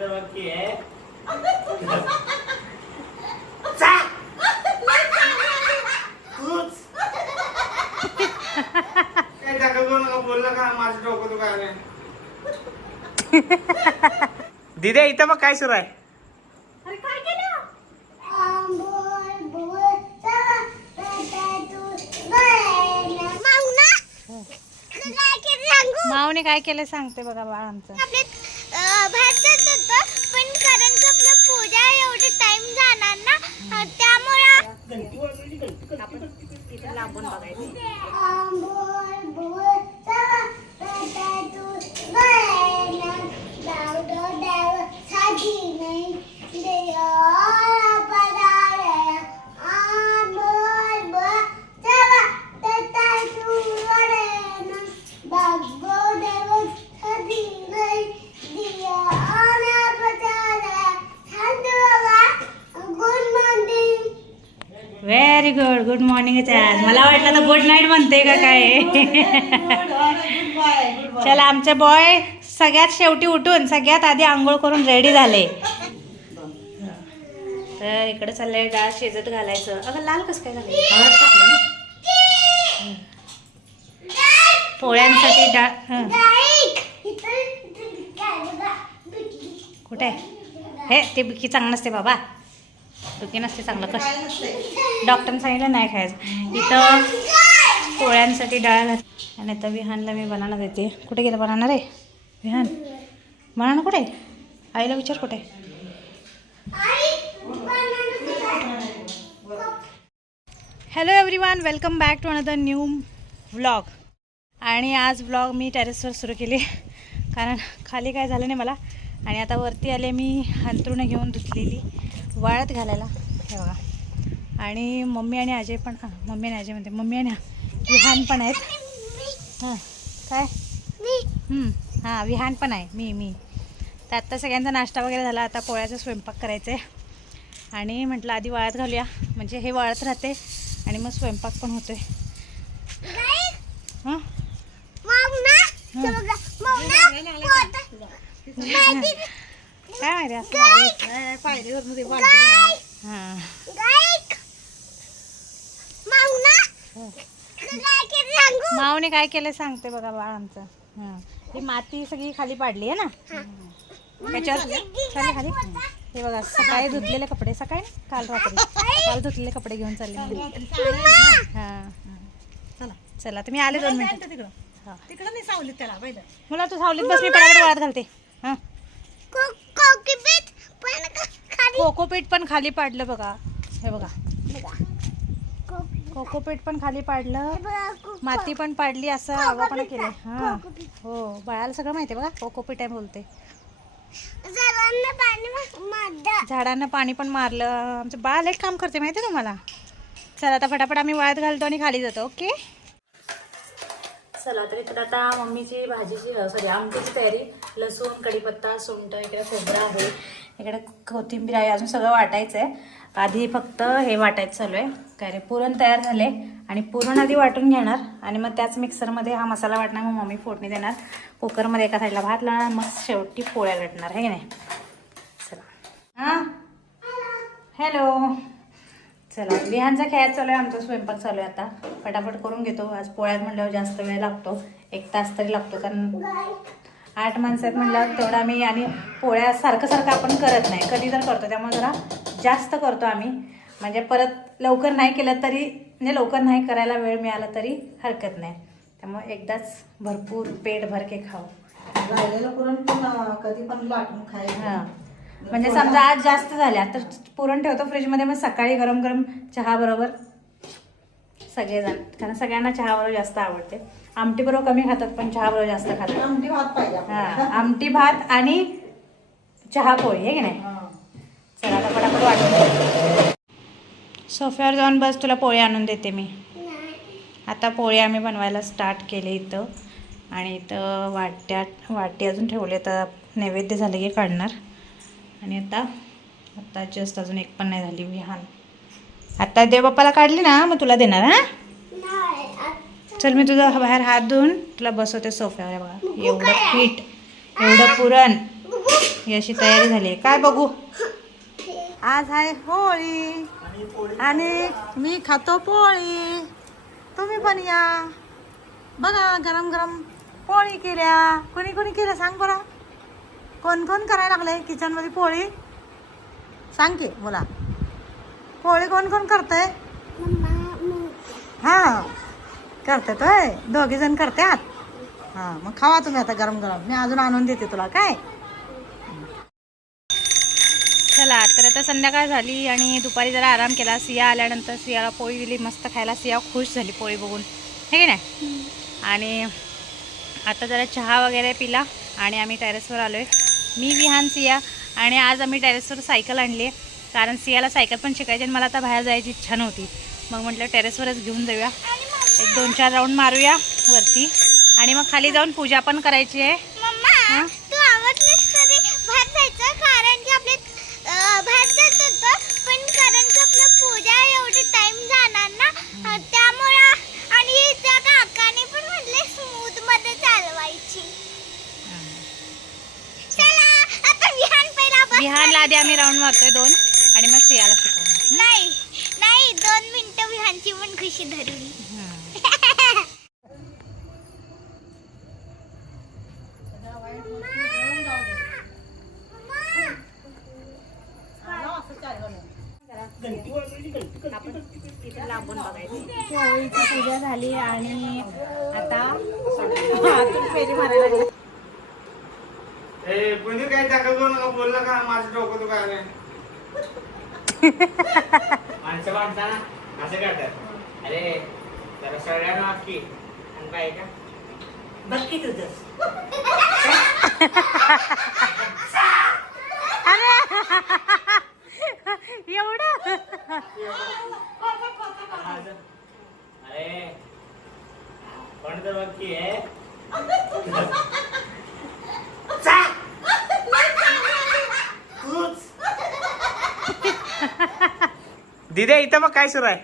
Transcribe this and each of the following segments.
नाही दिदे इथं मग काय सुरू आहे. अरे काय केलं? माऊने काय केलं सांगते बघा बाळ आमचं पण कारण की आपलं पूजा एवढं टाइम जाणार ना त्यामुळे इथे लांबून बघायचं good morning very good good morning आज मला वाटलं तर गुड नाईट म्हणते का काय? चला आमचे बॉय सगळ्यात शेवटी उठून सगळ्यात आधी आंघोळ करून रेडी झाले. तर इकडे चाललंय डाळ शिजत घालायचं. अगं लाल कसं काय झालं. पोळ्यांसाठी डाळ. कुठे? हे ते बिकी चांगलं नसते बाबा. की नसते चांगलं. कसं डॉक्टरने सांगितलं नाही खायचं. इथं पोळ्यांसाठी डाळ घात आणि आता विहानला मी बनाना देते. कुठे गेलं बनाना रे? विहान. बनाना कुठे? आईला विचार कुठे? Hello everyone welcome back to another new vlog आणि आज व्लॉग मी टेरेसवर सुरू केले. कारण खाली काय झालं नाही मला. आणि आता वरती आले मी अंतरुणं घेऊन धुतलेली. वाळत घालायला. हे बघा. आणि मम्मी आणि अजय पण हां मम्मी आणि अजय म्हणते मम्मी आणि विहान पण आहेत. हां काय? हं, हां विहान पण आहे मी मी. तर आत्ता सगळ्यांचा नाश्ता वगैरे झाला आता पोळ्याचा स्वयंपाक करायचा आहे आणि म्हटलं आधी वाळत घालूया. म्हणजे हे वाळत राहते आणि मग स्वयंपाक पण होतोय. हां? काय माहिती असं हां. माऊने काय केलं सांगते बघा बाळ आमचं. हां. ही माती सगळी खाली पाडली आहे ना? त्याच्यावर चालले खाली? हे बघा सकाळी धुतलेले कपडे सकाळी नाही, काल रात्री. काल धुतलेले कपडे घेऊन चालले. हां. चला. चला मी आले दोन मिनिटं. तिकडं. हां. तिकडं मी सावलीत त्याला मला तू सावलीत बस मी वाळत घालते. हां. कोकोपीट पण खाली पाडलं बघा. हे बघा. कोकोपीट पण खाली पाडलं. माती पण पाडली असं हवं पण केलं. हां. हो बाळाला सगळं माहिती आहे बघा. कोकोपीट आहे बोलते. झाडांना पाणी पण मारलं. आमचं बाळ एक काम करते माहिती तुम्हाला? चला आता फटाफट आम्ही वाळत घालतो आणि खाली जातो. ओके? चला तर इकडे आता मम्मीची भाजीची सॉरी आमटीची तयारी. लसूण कढीपत्ता सुंठ इकडे खोबरं आहे. इकडे कोथिंबीर आहे अजून सगळं वाटायचं आहे आधी फक्त हे वाटायचं चालू आहे. काय रे पुरण तयार झाले. आणि पुरण आधी वाटून घेणार. आणि मग त्याच मिक्सरमध्ये हा मसाला वाटणार मग मम्मी फोडणी देणार. कुकरमध्ये एका साईडला भात लावणार मग शेवटी पोळ्या लाटणार आहे की नाही? चला. हां? हॅलो चला विहानचा खेळायला चालू आहे आमचा स्वयंपाक चालू आहे आता. फटाफट करून घेतो. आज पोळ्यात म्हणल्यावर जास्त वेळ लागतो. एक तास तरी लागतो कारण आठ माणसं आहेत म्हणल्यावर तेवढा आम्ही आणि पोळ्या सारखं सारखं आपण करत नाही. कधी तर करतो त्यामुळे जरा जास्त करतो आम्ही. म्हणजे परत लवकर नाही केलं तरी म्हणजे लवकर नाही करायला वेळ मिळाला तरी हरकत नाही. त्यामुळे एकदाच भरपूर पेट भरके खाऊ. राहिलेलं पुरण पण कधी पण लाटून खायचं. हां. म्हणजे समजा आज जास्त झाल्या तर पुरण ठेवतो फ्रीजमध्ये मग सकाळी गरम गरम चहा बरोबर सगळेजण कारण सगळ्यांना चहा बरोबर जास्त आवडते. आमटी बरोबर कमी खातात पण चहा बरोबर जास्त खातात. आमटी भात पाहिजे हां. आमटी भात आणि चहा पोळी आहे की नाही. चला आता वाटून सोफ्यावर जाऊन बस तुला पोळी आणून देते मी. आता पोळी आम्ही बनवायला स्टार्ट केले इथं. आणि इथं वाट्या वाटी अजून ठेवले तर नैवेद्य झाले की काढणार. आणि आता आता जस्ट अजून एक पण नाही झाली विहान. आता देवबाप्पाला काढली ना मग तुला देणार हां? चल मी तुझा बाहेर हात धुवून तुला बसवते सोफ्यावर बघा. एवढं पीठ एवढं पुरण. ही अशी तयारी झाली आहे. काय बघू? आज आहे होळी. आणि मी खातो पोळी. तुम्ही पण या. बघा गरम गरम पोळी केल्या. कोणी कोणी केल्या? सांग बरं. कोण कोण करायला लागलंय? किचनमध्ये पोळी? सांग की बोला पोळी कोण कोण करतंय? हा. करतात होय दोघे जण करतात हा मग खावा तुम्ही आता गरम गरम मी अजून आणून देते तुला काय? चला तर आता संध्याकाळ झाली आणि दुपारी जरा आराम केला. सिया आल्यानंतर सियाला पोळी दिली मस्त खायला. सिया खुश झाली पोळी बघून. हे की नाही? आणि आता जरा चहा वगैरे पिला आणि आम्ही टेरेसवर आलो आहे मी विहान सिया आणि आज आम्ही टेरेसवर सायकल आणली आहे. कारण सियाला सायकल पण शिकायची आणि मला आता बाहेर जायची इच्छा नव्हती. मग म्हटलं टेरेसवरच घेऊन जाऊया. एक दोन चार राऊंड मारूया वरती. आणि मग खाली जाऊन पूजा पण करायची आहे. विहानला आधी आम्ही राऊंड मारतोय दोन आणि मग सियाला शिकवू. नाही नाही दोन मिनिटं विहानची पण खुशी धरली पूजा झाली आणि आता फेरी मारायला काही दाखल करू नका बोललं का माझं डोकं तू काय नाही माणसं बांधताना असं करतात. अरे जरा सगळ्यांना वाटकी आणि काय का? बघ की तुझं एवढं? अरे कोण तर वाटकी आहे. दिदे इथं मग काय सुरू आहे?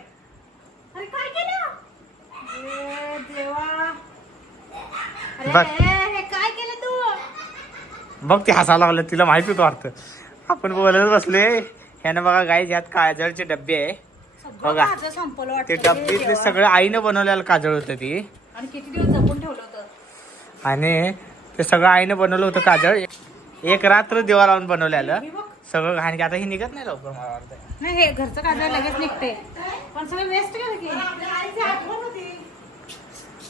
अरे काय केलं? अरे देवा. अरे बघ. हे काय केलं तू? बघ ते हसायला लागलं तिला माहिती होतं वाटतं. आपण बोलत बसले ह्यानं बघा गाय यात काजळचे डब्बे आहे. बघा. माझं संपलं वाटतं. ते डब्बीतले. सगळं आईनं बनवलेलं काजळ होतं ती. आणि किती दिवस जपून ठेवलं होतं? आणि ते सगळं आईनं बनवलं होतं काजळ. एक रात्र देवा लावून बनवलेलं. सगळं घाण आता ही निघत नाही लवकर मला वाटतं नाही हे घरचं लगेच निघते पण सगळं वेस्ट केलं की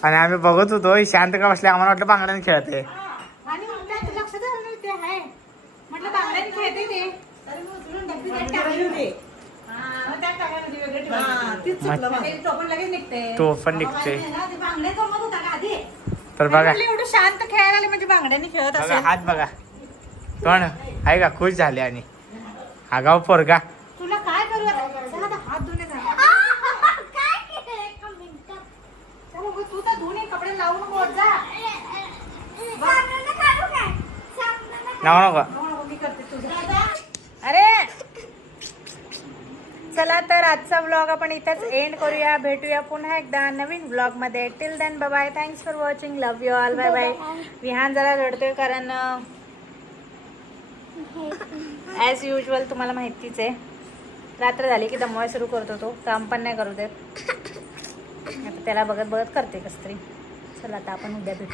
आणि आम्ही बघत होतो ही शांत का बसले? आम्हाला वाटलं बांगड्याने खेळते. आणि मग त्यात लक्षात आलं नाही ते आहे. म्हटलं बांगड्याने खेळते ते. तरी मग उचलून डब्बी त्यात टाकली होती. हा, मग त्यात टाकायला होती, वेगळी ठेवायची हा, होती. तीच चुकलं माझं. ते टोपण लगेच निघते तो पण निघते तर बघा. म्हटलं एवढं शांत खेळायला आले म्हणजे बांगड्याने खेळत बघा असेल. हात बघा. कोण? आहे का खुश झाले आणि. आगाव पोरगा. तुला काय करू आता? हात धुणे तू तर कपडे लावून जा. नाव अरे! चला तर आजचा व्लॉग आपण इथेच एंड करूया. भेटूया पुन्हा एकदा नवीन व्लॉगमध्ये. Till then bye thanks for watching love you all bye bye Vihaan जरा रडतोय कारण ॲज युजल तुम्हाला माहितीच आहे. रात्र झाली की दमवाय सुरू करतो तो. काम पण नाही करू देत. आता त्याला बघत बघत करते कस तरी चला आता आपण उद्या भेटू.